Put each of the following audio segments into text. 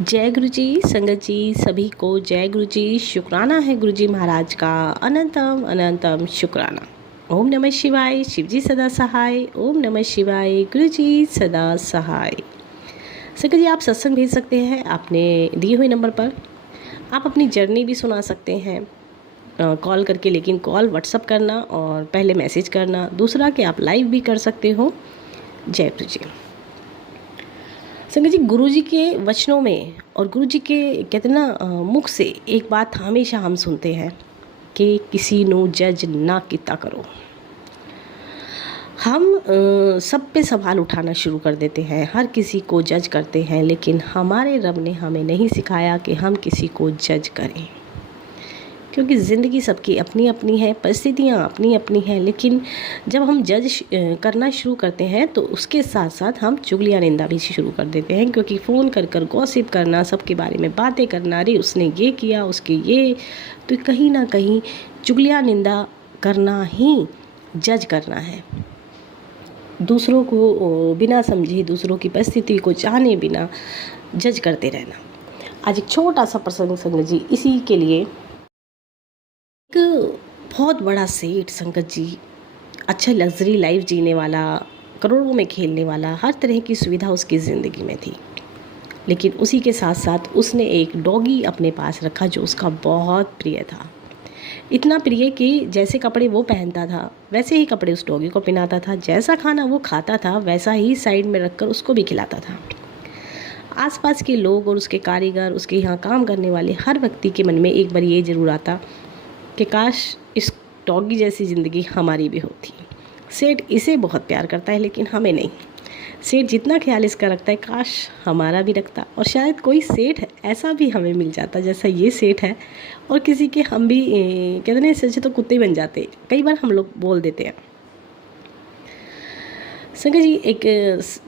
जय गुरु जी। संगत जी सभी को जय गुरु जी। शुक्राना है गुरु जी महाराज का अनंतम अनंतम शुक्राना। ओम नमः शिवाय। शिव जी सदा सहाय। ओम नमः शिवाय। गुरु जी सदा सहाय। संगत जी आप सत्संग भेज सकते हैं आपने दिए हुए नंबर पर। आप अपनी जर्नी भी सुना सकते हैं कॉल करके, लेकिन कॉल व्हाट्सअप करना और पहले मैसेज करना। दूसरा कि आप लाइव भी कर सकते हो। जय गुरु जी। संगत जी गुरु जी के वचनों में और गुरु जी के कहते ना मुख से एक बात हमेशा हम सुनते हैं कि किसी नो जज ना किता करो। हम सब पे सवाल उठाना शुरू कर देते हैं, हर किसी को जज करते हैं, लेकिन हमारे रब ने हमें नहीं सिखाया कि हम किसी को जज करें, क्योंकि ज़िंदगी सबकी अपनी अपनी है, परिस्थितियाँ अपनी अपनी हैं। लेकिन जब हम जज करना शुरू करते हैं तो उसके साथ साथ हम चुगलियाँ निंदा भी शुरू कर देते हैं, क्योंकि फ़ोन कर कर गॉसिप करना, सबके बारे में बातें करना, अरे उसने ये किया, उसके ये, तो कहीं ना कहीं चुगलियाँ निंदा करना ही जज करना है। दूसरों को बिना समझे, दूसरों की परिस्थिति को चाहने बिना जज करते रहना। आज एक छोटा सा प्रसंग संगत जी इसी के लिए। एक बहुत बड़ा सेठ संगत जी, अच्छा लग्जरी लाइफ जीने वाला, करोड़ों में खेलने वाला, हर तरह की सुविधा उसकी ज़िंदगी में थी। लेकिन उसी के साथ साथ उसने एक डॉगी अपने पास रखा जो उसका बहुत प्रिय था। इतना प्रिय कि जैसे कपड़े वो पहनता था वैसे ही कपड़े उस डॉगी को पहनाता था, जैसा खाना वो खाता था वैसा ही साइड में रखकर उसको भी खिलाता था। आसपास के लोग और उसके कारीगर, उसके यहाँ काम करने वाले हर व्यक्ति के मन में एक बार ये ज़रूर आता कि काश इस डॉगी जैसी ज़िंदगी हमारी भी होती। सेठ इसे बहुत प्यार करता है लेकिन हमें नहीं। सेठ जितना ख्याल इसका रखता है काश हमारा भी रखता, और शायद कोई सेठ ऐसा भी हमें मिल जाता जैसा ये सेठ है, और किसी के हम भी कहते हैं इससे तो कुत्ते बन जाते। कई बार हम लोग बोल देते हैं। संगत जी एक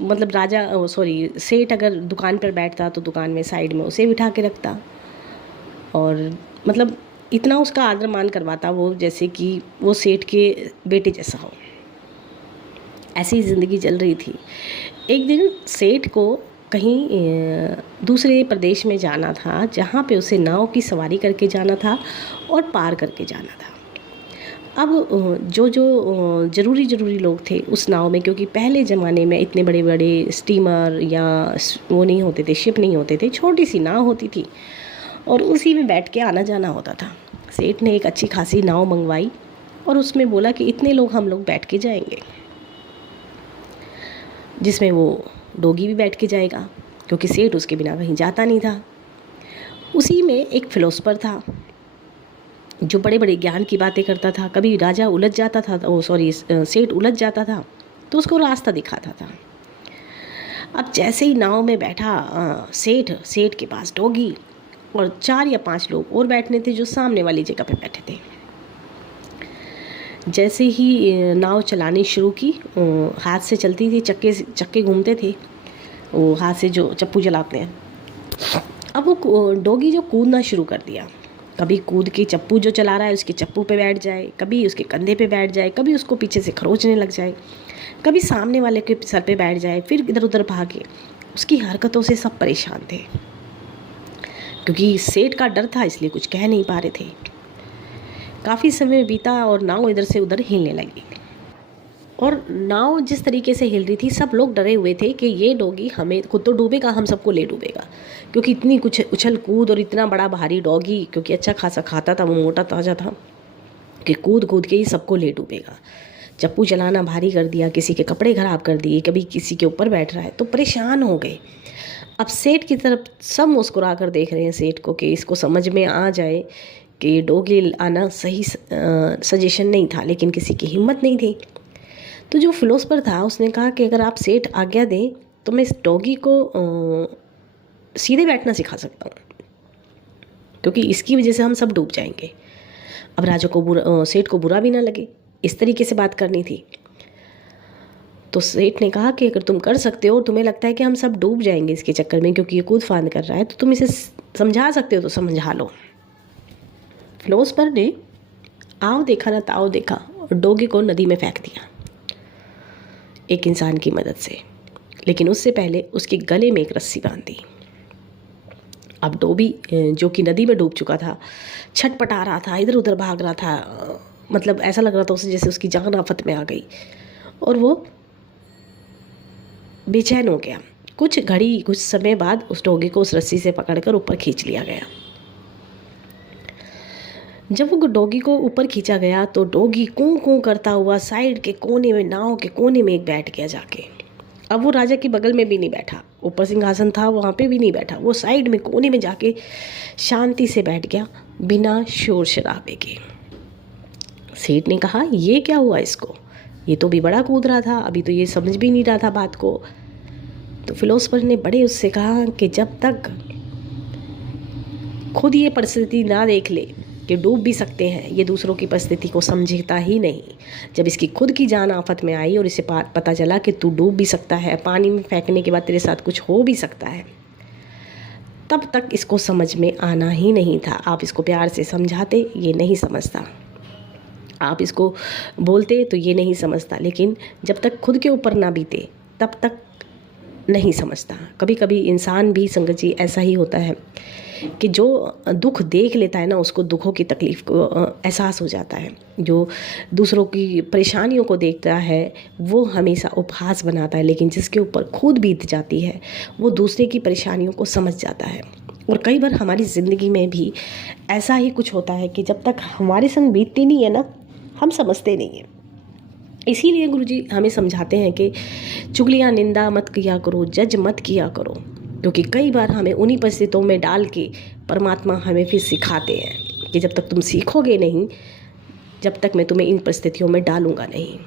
मतलब राजा सॉरी सेठ अगर दुकान पर बैठता तो दुकान में साइड में उसे बिठा के रखता, और मतलब इतना उसका आदर मान करवाता वो जैसे कि वो सेठ के बेटे जैसा हो। ऐसी ज़िंदगी चल रही थी। एक दिन सेठ को कहीं दूसरे प्रदेश में जाना था, जहाँ पे उसे नाव की सवारी करके जाना था और पार करके जाना था। अब जो ज़रूरी लोग थे उस नाव में, क्योंकि पहले ज़माने में इतने बड़े बड़े स्टीमर या वो नहीं होते थे, शिप नहीं होते थे, छोटी सी नाव होती थी और उसी में बैठ के आना जाना होता था। सेठ ने एक अच्छी खासी नाव मंगवाई और उसमें बोला कि इतने लोग हम लोग बैठ के जाएंगे, जिसमें वो डॉगी भी बैठ के जाएगा, क्योंकि सेठ उसके बिना कहीं जाता नहीं था। उसी में एक फिलोसफर था जो बड़े बड़े ज्ञान की बातें करता था। कभी राजा उलझ जाता था, सेठ उलझ जाता था तो उसको रास्ता दिखाता था। अब जैसे ही नाव में बैठा सेठ के पास डॉगी और 4 या 5 लोग और बैठने थे जो सामने वाली जगह पे बैठे थे। जैसे ही नाव चलानी शुरू की, हाथ से चलती थी, चक्के घूमते थे, वो हाथ से जो चप्पू चलाते हैं। अब वो डॉगी जो कूदना शुरू कर दिया, कभी कूद के चप्पू जो चला रहा है उसके चप्पू पे बैठ जाए, कभी उसके कंधे पे बैठ जाए, कभी उसको पीछे से खरोचने लग जाए, कभी सामने वाले के सर पे बैठ जाए, फिर इधर उधर भागे। उसकी हरकतों से सब परेशान थे, क्योंकि सेठ का डर था इसलिए कुछ कह नहीं पा रहे थे। काफ़ी समय बीता और नाव इधर से उधर हिलने लगी, और नाव जिस तरीके से हिल रही थी सब लोग डरे हुए थे कि ये डॉगी हमें खुद तो डूबेगा, हम सबको ले डूबेगा, क्योंकि इतनी कुछ उछल कूद और इतना बड़ा भारी डॉगी, क्योंकि अच्छा खासा खाता था, वो मोटा ताजा था, कि कूद कूद के ही सबको ले डूबेगा। चप्पू चलाना भारी कर दिया, किसी के कपड़े ख़राब कर दिए, कभी किसी के ऊपर बैठ रहा है, तो परेशान हो गए। अब सेठ की तरफ सब मुस्कुरा कर देख रहे हैं सेठ को कि इसको समझ में आ जाए कि डॉगी आना सही सजेशन नहीं था, लेकिन किसी की हिम्मत नहीं थी। तो जो फिलोसफर था उसने कहा कि अगर आप सेठ आज्ञा दें तो मैं इस डॉगी को सीधे बैठना सिखा सकता हूँ, क्योंकि इसकी वजह से हम सब डूब जाएंगे। अब राजा को सेठ को बुरा भी ना लगे, इस तरीके से बात करनी थी। तो सेठ ने कहा कि अगर तुम कर सकते हो और तुम्हें लगता है कि हम सब डूब जाएंगे इसके चक्कर में, क्योंकि ये कूद फांद कर रहा है, तो तुम इसे समझा सकते हो तो समझा लो। फिलोसफर ने आओ देखा ना ताओ देखा और डॉगी को नदी में फेंक दिया एक इंसान की मदद से, लेकिन उससे पहले उसके गले में एक रस्सी बांध दी। अब डोबी जो कि नदी में डूब चुका था, छटपटा रहा था, इधर उधर भाग रहा था, मतलब ऐसा लग रहा था उसे जैसे उसकी जान आफत में आ गई और वो बेचैन हो गया। कुछ समय बाद उस डॉगी को उस रस्सी से पकड़कर ऊपर खींच लिया गया। जब वो डॉगी को ऊपर खींचा गया तो डॉगी कूं कूं करता हुआ साइड के कोने में, नाव के कोने में एक बैठ गया जाके। अब वो राजा के बगल में भी नहीं बैठा, ऊपर सिंहासन था वहाँ पे भी नहीं बैठा, वो साइड में कोने में जाके शांति से बैठ गया बिना शोर शराबे के। सेठ ने कहा, ये क्या हुआ इसको, ये तो भी बड़ा कूद रहा था, अभी तो ये समझ भी नहीं रहा था बात को। तो फिलोसफर ने बड़े उससे कहा कि जब तक खुद ये परिस्थिति ना देख ले कि डूब भी सकते हैं, ये दूसरों की परिस्थिति को समझता ही नहीं। जब इसकी खुद की जान आफत में आई और इसे पता चला कि तू डूब भी सकता है, पानी में फेंकने के बाद तेरे साथ कुछ हो भी सकता है, तब तक इसको समझ में आना ही नहीं था। आप इसको प्यार से समझाते, ये नहीं समझता, आप इसको बोलते तो ये नहीं समझता, लेकिन जब तक खुद के ऊपर ना बीते तब तक नहीं समझता। कभी कभी इंसान भी संगत जी ऐसा ही होता है कि जो दुख देख लेता है ना, उसको दुखों की तकलीफ़ को एहसास हो जाता है। जो दूसरों की परेशानियों को देखता है वो हमेशा उपहास बनाता है, लेकिन जिसके ऊपर खुद बीत जाती है वो दूसरे की परेशानियों को समझ जाता है। और कई बार हमारी ज़िंदगी में भी ऐसा ही कुछ होता है कि जब तक हमारे संग बीतती नहीं है ना, हम समझते नहीं हैं। इसीलिए गुरुजी हमें समझाते हैं कि चुगलियाँ निंदा मत किया करो, जज मत किया करो, क्योंकि कई बार हमें उन्हीं परिस्थितियों में डाल के परमात्मा हमें फिर सिखाते हैं कि जब तक तुम सीखोगे नहीं, जब तक मैं तुम्हें इन परिस्थितियों में डालूंगा नहीं।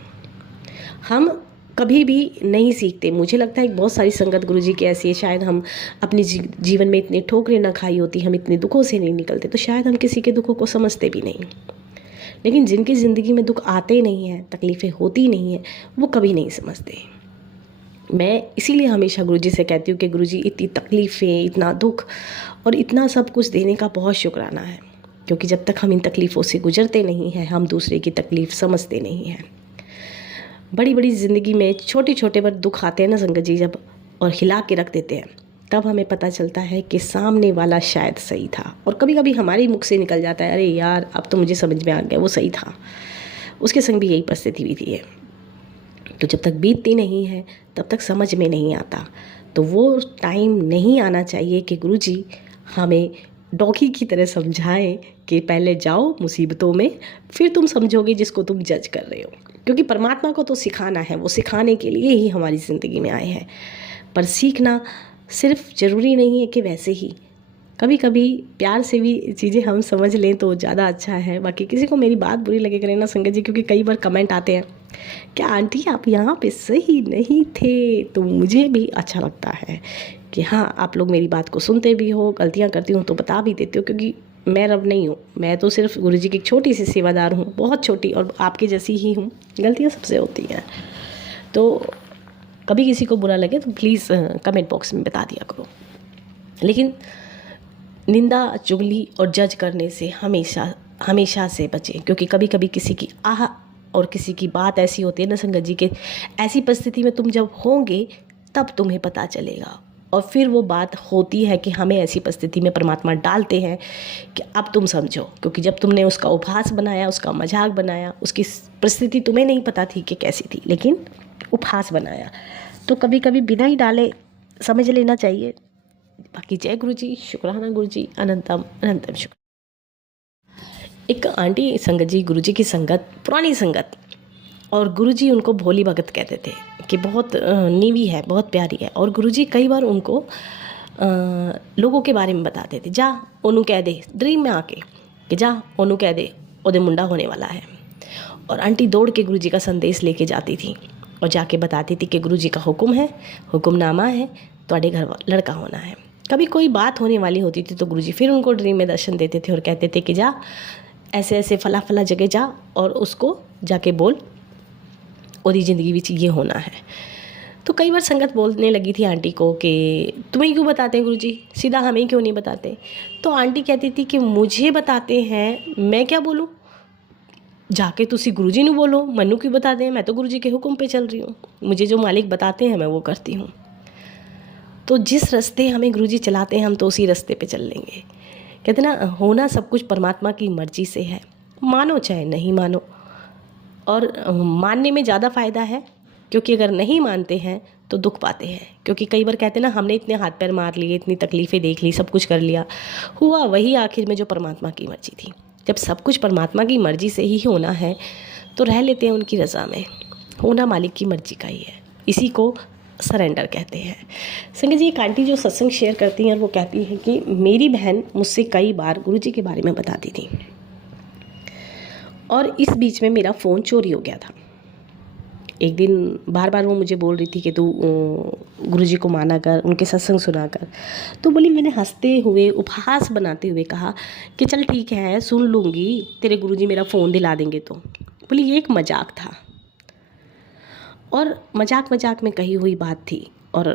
हम कभी भी नहीं सीखते। मुझे लगता है कि बहुत सारी संगत गुरुजी की ऐसी है, शायद हम अपने जीवन में इतनी ठोकरें ना खाई होती, हम इतने दुखों से नहीं निकलते, तो शायद हम किसी के दुखों को समझते भी नहीं। लेकिन जिनकी ज़िंदगी में दुख आते नहीं हैं, तकलीफ़ें होती नहीं हैं, वो कभी नहीं समझते। मैं इसीलिए हमेशा गुरुजी से कहती हूँ कि गुरुजी इतनी तकलीफ़ें, इतना दुख और इतना सब कुछ देने का बहुत शुक्राना है, क्योंकि जब तक हम इन तकलीफ़ों से गुजरते नहीं हैं, हम दूसरे की तकलीफ़ समझते नहीं हैं। बड़ी बड़ी ज़िंदगी में छोटे छोटे पर दुख आते हैं ना संगत जी, जब और हिला के रख देते हैं, तब हमें पता चलता है कि सामने वाला शायद सही था। और कभी कभी हमारे मुख से निकल जाता है, अरे यार अब तो मुझे समझ में आ गया वो सही था, उसके संग भी यही परिस्थिति भी थी है। तो जब तक बीतती नहीं है तब तक समझ में नहीं आता। तो वो टाइम नहीं आना चाहिए कि गुरुजी हमें डॉगी की तरह समझाएं कि पहले जाओ मुसीबतों में, फिर तुम समझोगे जिसको तुम जज कर रहे हो। क्योंकि परमात्मा को तो सिखाना है, वो सिखाने के लिए ही हमारी ज़िंदगी में आए हैं। पर सीखना सिर्फ ज़रूरी नहीं है कि वैसे ही, कभी कभी प्यार से भी चीज़ें हम समझ लें तो ज़्यादा अच्छा है। बाकी किसी को मेरी बात बुरी लगे करे ना संगत जी, क्योंकि कई बार कमेंट आते हैं क्या आंटी आप यहाँ पे सही नहीं थे, तो मुझे भी अच्छा लगता है कि हाँ आप लोग मेरी बात को सुनते भी हो, गलतियाँ करती हूँ तो बता भी देते हो, क्योंकि मैं रब नहीं हूँ, मैं तो सिर्फ गुरुजी की एक छोटी सी सेवादार हूँ, बहुत छोटी, और आपकी जैसी ही हूँ। गलतियाँ सबसे होती हैं, तो कभी किसी को बुरा लगे तो प्लीज़ कमेंट बॉक्स में बता दिया करो। लेकिन निंदा, चुगली और जज करने से हमेशा से बचें, क्योंकि कभी कभी किसी की आह और किसी की बात ऐसी होती है ना संगत जी के, ऐसी परिस्थिति में तुम जब होंगे तब तुम्हें पता चलेगा। और फिर वो बात होती है कि हमें ऐसी परिस्थिति में परमात्मा डालते हैं कि अब तुम समझो, क्योंकि जब तुमने उसका उपहास बनाया, उसका मजाक बनाया, उसकी परिस्थिति तुम्हें नहीं पता थी कि कैसी थी, लेकिन उपहास बनाया, तो कभी कभी बिना ही डाले समझ लेना चाहिए। बाकी जय गुरु जी, शुक्राना गुरु जी, अनंतम अनंतम शुक्र। एक आंटी संगत जी, गुरु जी की संगत, पुरानी संगत, और गुरुजी उनको भोली भगत कहते थे कि बहुत नीवी है, बहुत प्यारी है। और गुरुजी कई बार उनको लोगों के बारे में बताते थे, जा ओनू कह दे, ड्रीम में आके कि जा ओनू कह दे ओदे मुंडा होने वाला है। और आंटी दौड़ के गुरुजी का संदेश लेके जाती थी और जाके बताती थी कि गुरुजी का हुक्म है, हुक्मनामा है, तुम्हारे घर लड़का होना है। कभी कोई बात होने वाली होती थी तो गुरुजी फिर उनको ड्रीम में दर्शन देते थे और कहते थे कि जा ऐसे ऐसे फला फला जगह जा और उसको जाके बोल, ओदी ज़िंदगी में ये होना है। तो कई बार संगत बोलने लगी थी आंटी को कि तुम्हें क्यों बताते हैं गुरुजी, सीधा हमें क्यों नहीं बताते। तो आंटी कहती थी कि मुझे बताते हैं, मैं क्या बोलूँ, जाके तुसी गुरुजी ने बोलो, मनु क्यों बता दें, मैं तो गुरुजी के हुक्म पे चल रही हूँ, मुझे जो मालिक बताते हैं मैं वो करती हूँ। तो जिस रास्ते हमें गुरुजी चलाते हैं हम तो उसी रास्ते पे चल लेंगे। कहते ना, होना सब कुछ परमात्मा की मर्जी से है, मानो चाहे नहीं मानो। और मानने में ज़्यादा फ़ायदा है, क्योंकि अगर नहीं मानते हैं तो दुख पाते हैं। क्योंकि कई बार कहते हैं ना, हमने इतने हाथ पैर मार लिए, इतनी तकलीफ़ें देख ली, सब कुछ कर लिया, हुआ वही आखिर में जो परमात्मा की मर्जी थी। जब सब कुछ परमात्मा की मर्जी से ही होना है तो रह लेते हैं उनकी रज़ा में। होना मालिक की मर्जी का ही है, इसी को सरेंडर कहते हैं। संगत जी, एक आंटी जो सत्संग शेयर करती हैं और वो कहती हैं कि मेरी बहन मुझसे कई बार गुरुजी के बारे में बताती थी और इस बीच में मेरा फ़ोन चोरी हो गया था। एक दिन बार बार वो मुझे बोल रही थी कि तू गुरुजी को माना कर, उनके सत्संग सुना कर। तो बोली, मैंने हंसते हुए उपहास बनाते हुए कहा कि चल ठीक है, सुन लूँगी, तेरे गुरुजी मेरा फ़ोन दिला देंगे तो। बोली ये एक मजाक था और मजाक मजाक में कही हुई बात थी। और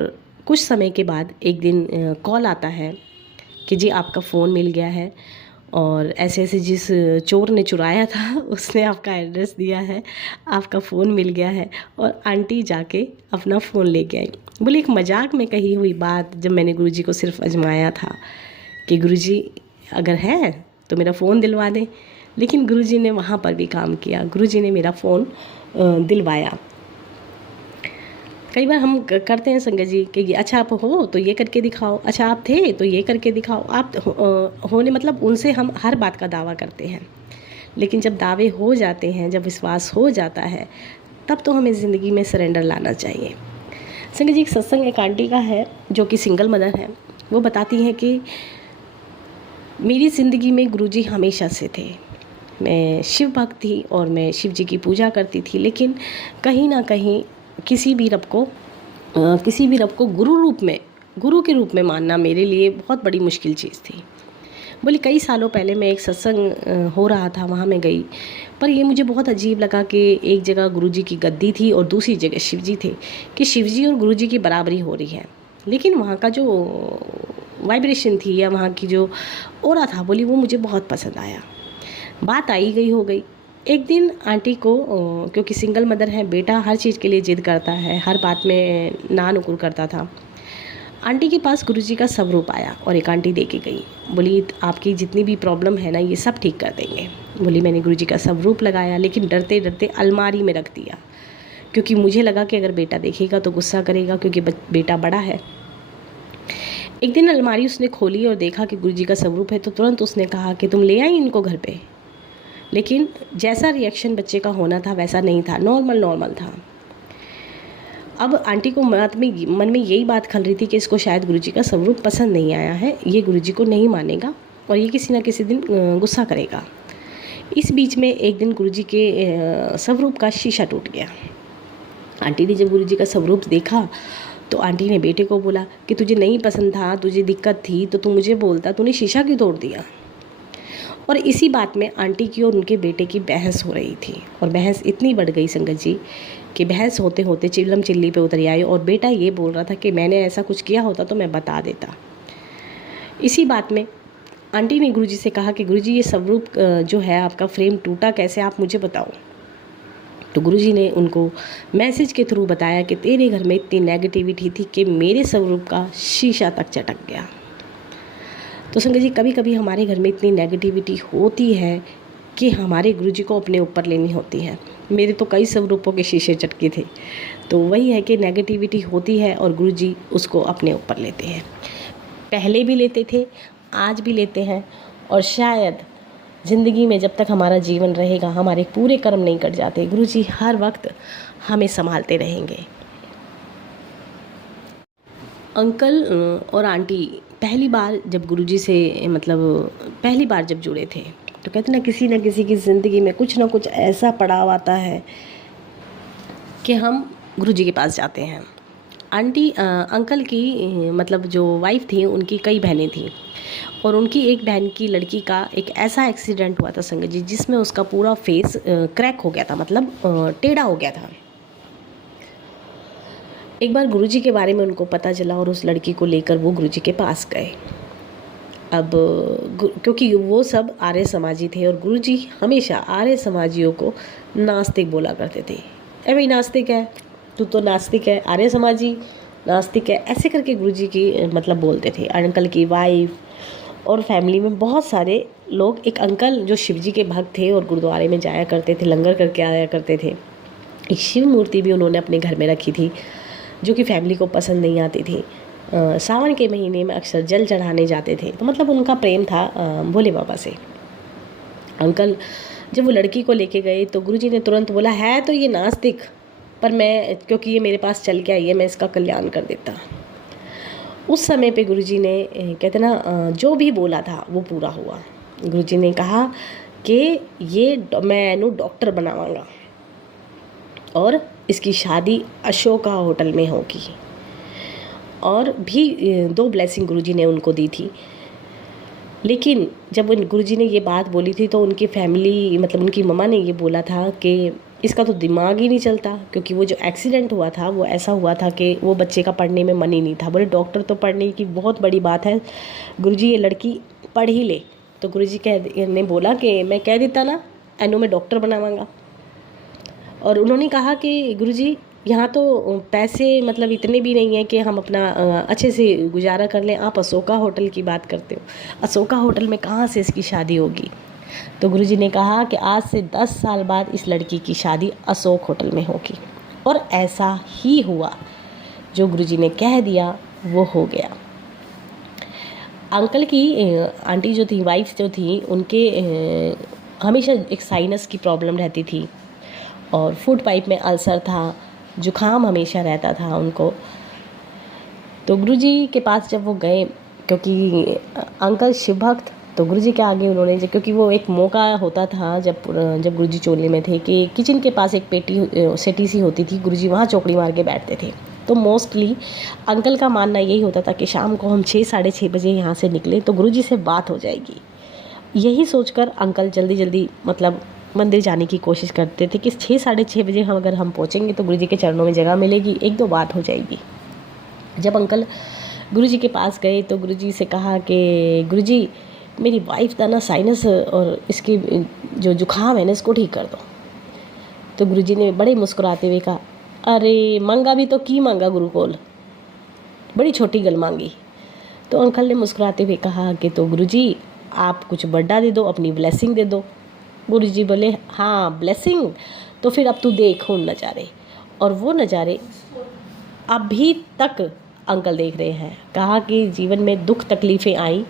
कुछ समय के बाद एक दिन कॉल आता है कि जी आपका फ़ोन मिल गया है और ऐसे ऐसे जिस चोर ने चुराया था उसने आपका एड्रेस दिया है, आपका फ़ोन मिल गया है। और आंटी जाके अपना फ़ोन लेके आई। बोली एक मजाक में कही हुई बात, जब मैंने गुरुजी को सिर्फ आजमाया था कि गुरुजी अगर है तो मेरा फ़ोन दिलवा दें, लेकिन गुरुजी ने वहाँ पर भी काम किया, गुरुजी ने मेरा फ़ोन दिलवाया। कई बार हम करते हैं संगत जी कि अच्छा आप हो तो ये करके दिखाओ, अच्छा आप थे तो ये करके दिखाओ। आप होने मतलब उनसे हम हर बात का दावा करते हैं, लेकिन जब दावे हो जाते हैं, जब विश्वास हो जाता है, तब तो हमें ज़िंदगी में सरेंडर लाना चाहिए। संगत जी, एक सत्संग एक आंटी का है जो कि सिंगल मदर है। वो बताती हैं कि मेरी ज़िंदगी में गुरुजी हमेशा से थे। मैं शिव भक्त थी और मैं शिव जी की पूजा करती थी, लेकिन कहीं ना कहीं किसी भी रब को गुरु के रूप में मानना मेरे लिए बहुत बड़ी मुश्किल चीज़ थी। बोली कई सालों पहले मैं एक सत्संग हो रहा था, वहाँ मैं गई, पर ये मुझे बहुत अजीब लगा कि एक जगह गुरुजी की गद्दी थी और दूसरी जगह शिवजी थे, कि शिवजी और गुरुजी की बराबरी हो रही है, लेकिन वहाँ का जो वाइब्रेशन थी या वहाँ की जो ऑरा था, बोली वो मुझे बहुत पसंद आया। बात आई गई हो गई। एक दिन आंटी को, क्योंकि सिंगल मदर है, बेटा हर चीज़ के लिए जिद करता है, हर बात में ना नुकुर करता था, आंटी के पास गुरुजी का स्वरूप आया और एक आंटी दे के गई। बोली आपकी जितनी भी प्रॉब्लम है ना, ये सब ठीक कर देंगे। बोली मैंने गुरुजी का स्वरूप लगाया, लेकिन डरते डरते अलमारी में रख दिया, क्योंकि मुझे लगा कि अगर बेटा देखेगा तो गुस्सा करेगा, क्योंकि बेटा बड़ा है। एक दिन अलमारी उसने खोली और देखा कि गुरुजी का स्वरूप है, तो तुरंत उसने कहा कि तुम ले आई इनको घर पे। लेकिन जैसा रिएक्शन बच्चे का होना था वैसा नहीं था, नॉर्मल था। अब आंटी को मन में यही बात खल रही थी कि इसको शायद गुरुजी का स्वरूप पसंद नहीं आया है, ये गुरुजी को नहीं मानेगा और ये किसी न किसी दिन गुस्सा करेगा। इस बीच में एक दिन गुरुजी के स्वरूप का शीशा टूट गया। आंटी ने जब गुरुजी का स्वरूप देखा तो आंटी ने बेटे को बोला कि तुझे नहीं पसंद था, तुझे दिक्कत थी तो तू मुझे बोलता, तूने शीशा क्यों तोड़ दिया। और इसी बात में आंटी की और उनके बेटे की बहस हो रही थी, और बहस इतनी बढ़ गई संगत जी कि बहस होते होते चिल्लम चिल्ली पे उतर आई, और बेटा ये बोल रहा था कि मैंने ऐसा कुछ किया होता तो मैं बता देता। इसी बात में आंटी ने गुरुजी से कहा कि गुरुजी ये स्वरूप जो है आपका फ्रेम टूटा कैसे, आप मुझे बताओ। तो गुरुजी ने उनको मैसेज के थ्रू बताया कि तेरे घर में इतनी नेगेटिविटी थी कि मेरे स्वरूप का शीशा तक चटक गया। तो संगत जी, कभी कभी हमारे घर में इतनी नेगेटिविटी होती है कि हमारे गुरुजी को अपने ऊपर लेनी होती है। मेरे तो कई स्वरूपों के शीशे चटके थे। तो वही है कि नेगेटिविटी होती है और गुरुजी उसको अपने ऊपर लेते हैं। पहले भी लेते थे, आज भी लेते हैं, और शायद ज़िंदगी में जब तक हमारा जीवन रहेगा हमारे पूरे कर्म नहीं कट जाते, गुरुजी हर वक्त हमें संभालते रहेंगे। अंकल और आंटी पहली बार जब गुरुजी से पहली बार जब जुड़े थे, तो कहते ना किसी की ज़िंदगी में कुछ ना कुछ ऐसा पड़ाव आता है कि हम गुरुजी के पास जाते हैं। आंटी अंकल की जो वाइफ थी उनकी कई बहनें थीं, और उनकी एक बहन की लड़की का एक ऐसा एक्सीडेंट हुआ था संगत जी, जिसमें उसका पूरा फेस क्रैक हो गया था, टेढ़ा हो गया था। एक बार गुरुजी के बारे में उनको पता चला और उस लड़की को लेकर वो गुरुजी के पास गए। अब क्योंकि वो सब आर्य समाजी थे और गुरुजी हमेशा आर्य समाजियों को नास्तिक बोला करते थे। भाई नास्तिक है, तू तो नास्तिक है, आर्य समाजी नास्तिक है, ऐसे करके गुरुजी की मतलब बोलते थे। अंकल की वाइफ और फैमिली में बहुत सारे लोग, एक अंकल जो शिवजी के भक्त थे और गुरुद्वारे में जाया करते थे, लंगर करके आया करते थे। एक शिव मूर्ति भी उन्होंने अपने घर में रखी थी जो कि फैमिली को पसंद नहीं आती थी। सावन के महीने में अक्सर जल चढ़ाने जाते थे, तो मतलब उनका प्रेम था भोले बाबा से। अंकल जब वो लड़की को लेके गए तो गुरुजी ने तुरंत बोला, है तो ये नास्तिक, पर मैं, क्योंकि ये मेरे पास चल के आई है, मैं इसका कल्याण कर देता। उस समय पे गुरुजी ने कहते ना जो भी बोला था वो पूरा हुआ। गुरुजी ने कहा कि ये मैं इन्हू डॉक्टर बनावांगा और इसकी शादी अशोका होटल में होगी। और भी 2 ब्लेसिंग गुरुजी ने उनको दी थी। लेकिन जब उन गुरुजी ने ये बात बोली थी तो उनकी फैमिली, मतलब उनकी मम्मा ने ये बोला था कि इसका तो दिमाग ही नहीं चलता, क्योंकि वो जो एक्सीडेंट हुआ था वो ऐसा हुआ था कि वो बच्चे का पढ़ने में मन ही नहीं था। बोले डॉक्टर तो पढ़ने की बहुत बड़ी बात है गुरुजी, ये लड़की पढ़ ही ले। तो गुरुजी ने बोला कि मैं कह देता ना, एनो में डॉक्टर बनावांगा। और उन्होंने कहा कि गुरुजी यहाँ तो पैसे मतलब इतने भी नहीं है कि हम अपना अच्छे से गुजारा कर लें, आप अशोका होटल की बात करते हो, अशोका होटल में कहाँ से इसकी शादी होगी। तो गुरुजी ने कहा कि आज से 10 साल बाद इस लड़की की शादी अशोक होटल में होगी। और ऐसा ही हुआ, जो गुरुजी ने कह दिया वो हो गया। अंकल की आंटी जो थी, वाइफ जो थी, उनके हमेशा एक साइनस की प्रॉब्लम रहती थी और फूड पाइप में अल्सर था, जुखाम हमेशा रहता था उनको। तो गुरुजी के पास जब वो गए, क्योंकि अंकल शिव भक्त, तो गुरुजी के आगे उन्होंने, क्योंकि वो एक मौका होता था जब गुरुजी चोले में थे कि किचन के पास एक पेटी सेटी सी होती थी, गुरुजी वहाँ चौकड़ी मार के बैठते थे। तो मोस्टली अंकल का मानना यही होता था कि शाम को हम 6 साढ़े 6 बजे यहाँ से निकले तो गुरुजी से बात हो जाएगी। यही सोचकर अंकल जल्दी जल्दी मतलब मंदिर जाने की कोशिश करते थे कि 6 साढ़े 6 बजे अगर हम पहुँचेंगे तो गुरुजी के चरणों में जगह मिलेगी, 1-2 बात हो जाएगी। जब अंकल गुरुजी के पास गए तो गुरुजी से कहा कि गुरुजी मेरी वाइफ का ना साइनस और इसकी जो जुखाम है ना, इसको ठीक कर दो। तो गुरुजी ने बड़े मुस्कुराते हुए कहा, अरे मंगा भी तो की मांगा गुरुकोल, बड़ी छोटी गल मांगी। तो अंकल ने मुस्कुराते हुए कहा कि तो गुरुजी आप कुछ बड़ा दे दो, अपनी ब्लेसिंग दे दो। गुरुजी बोले, हाँ ब्लेसिंग, तो फिर अब तू देख उन नज़ारे। और वो नज़ारे अभी तक अंकल देख रहे हैं। कहा कि जीवन में दुख तकलीफ़ें आई,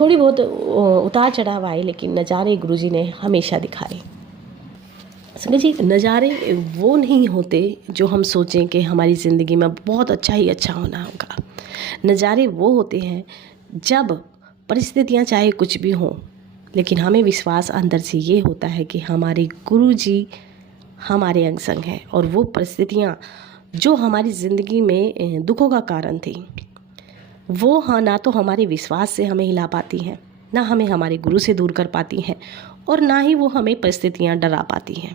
थोड़ी बहुत उतार चढ़ाव आए, लेकिन नज़ारे गुरुजी ने हमेशा दिखाए। संगत जी, नज़ारे वो नहीं होते जो हम सोचें कि हमारी ज़िंदगी में बहुत अच्छा ही अच्छा होना होगा। नज़ारे वो होते हैं जब परिस्थितियाँ चाहे कुछ भी हों, लेकिन हमें विश्वास अंदर से ये होता है कि हमारे गुरुजी हमारे अंग संग हैं। और वो परिस्थितियाँ जो हमारी ज़िंदगी में दुखों का कारण थी, वो हाँ ना तो हमारे विश्वास से हमें हिला पाती हैं, ना हमें हमारे गुरु से दूर कर पाती हैं, और ना ही वो हमें परिस्थितियाँ डरा पाती हैं।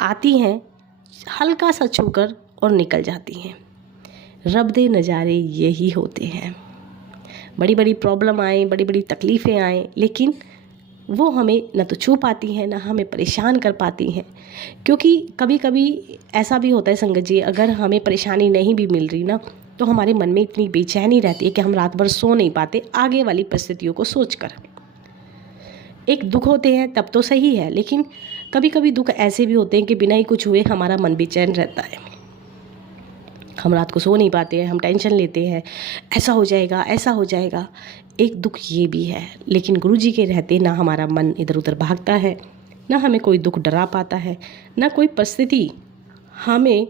आती हैं हल्का सा छूकर और निकल जाती हैं। रब दे नज़ारे यही होते हैं। बड़ी बड़ी प्रॉब्लम आए, बड़ी बड़ी तकलीफ़ें आए, लेकिन वो हमें न तो छू पाती हैं, ना हमें परेशान कर पाती हैं। क्योंकि कभी कभी ऐसा भी होता है संगत जी, अगर हमें परेशानी नहीं भी मिल रही ना, तो हमारे मन में इतनी बेचैनी रहती है कि हम रात भर सो नहीं पाते आगे वाली परिस्थितियों को सोचकर। एक दुख होते हैं तब तो सही है, लेकिन कभी कभी दुख ऐसे भी होते हैं कि बिना ही कुछ हुए हमारा मन बेचैन रहता है। हम रात को सो नहीं पाते हैं, हम टेंशन लेते हैं, ऐसा हो जाएगा ऐसा हो जाएगा। एक दुख ये भी है, लेकिन गुरुजी के रहते ना हमारा मन इधर उधर भागता है, ना हमें कोई दुख डरा पाता है, ना कोई परिस्थिति हमें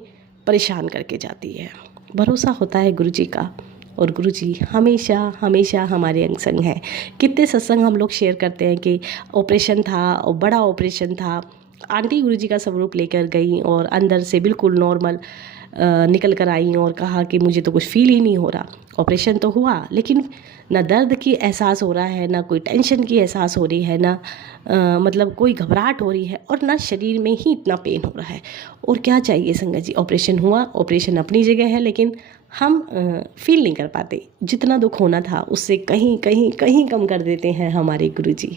परेशान करके जाती है। भरोसा होता है गुरुजी का, और गुरुजी हमेशा हमेशा हमारे अंग संग है। कितने सत्संग हम लोग शेयर करते हैं कि ऑपरेशन था और बड़ा ऑपरेशन था, आंटी गुरुजी का स्वरूप लेकर गई और अंदर से बिल्कुल नॉर्मल निकल कर आई और कहा कि मुझे तो कुछ फील ही नहीं हो रहा। ऑपरेशन तो हुआ, लेकिन ना दर्द की एहसास हो रहा है, ना कोई टेंशन की एहसास हो रही है, ना मतलब कोई घबराहट हो रही है, और ना शरीर में ही इतना पेन हो रहा है। और क्या चाहिए संगत जी, ऑपरेशन हुआ, ऑपरेशन अपनी जगह है, लेकिन हम फील नहीं कर पाते। जितना दुख होना था उससे कहीं कहीं कहीं कम कर देते हैं हमारे गुरुजी।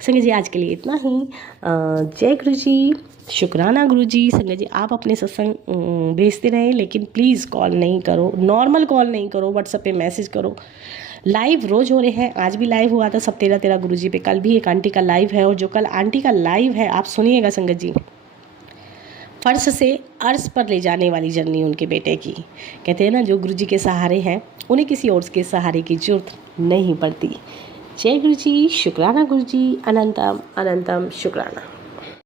संगत जी आज के लिए इतना ही। जय गुरुजी, शुक्राना गुरुजी। संगत जी आप अपने सत्संग भेजते रहें, लेकिन प्लीज़ कॉल नहीं करो, नॉर्मल कॉल नहीं करो, व्हाट्सएप पे मैसेज करो। लाइव रोज़ हो रहे हैं, आज भी लाइव हुआ था सब 13 गुरुजी पे, कल भी एक आंटी का लाइव है, और जो कल आंटी का लाइव है आप सुनिएगा संगत जी, फर्श से अर्श पर ले जाने वाली जर्नी उनके बेटे की। कहते हैं ना, जो गुरुजी के सहारे हैं उन्हें किसी और के सहारे की जरूरत नहीं पड़ती। जय गुरुजी, शुक्राना गुरुजी, अनंतम अनंतम शुक्राना।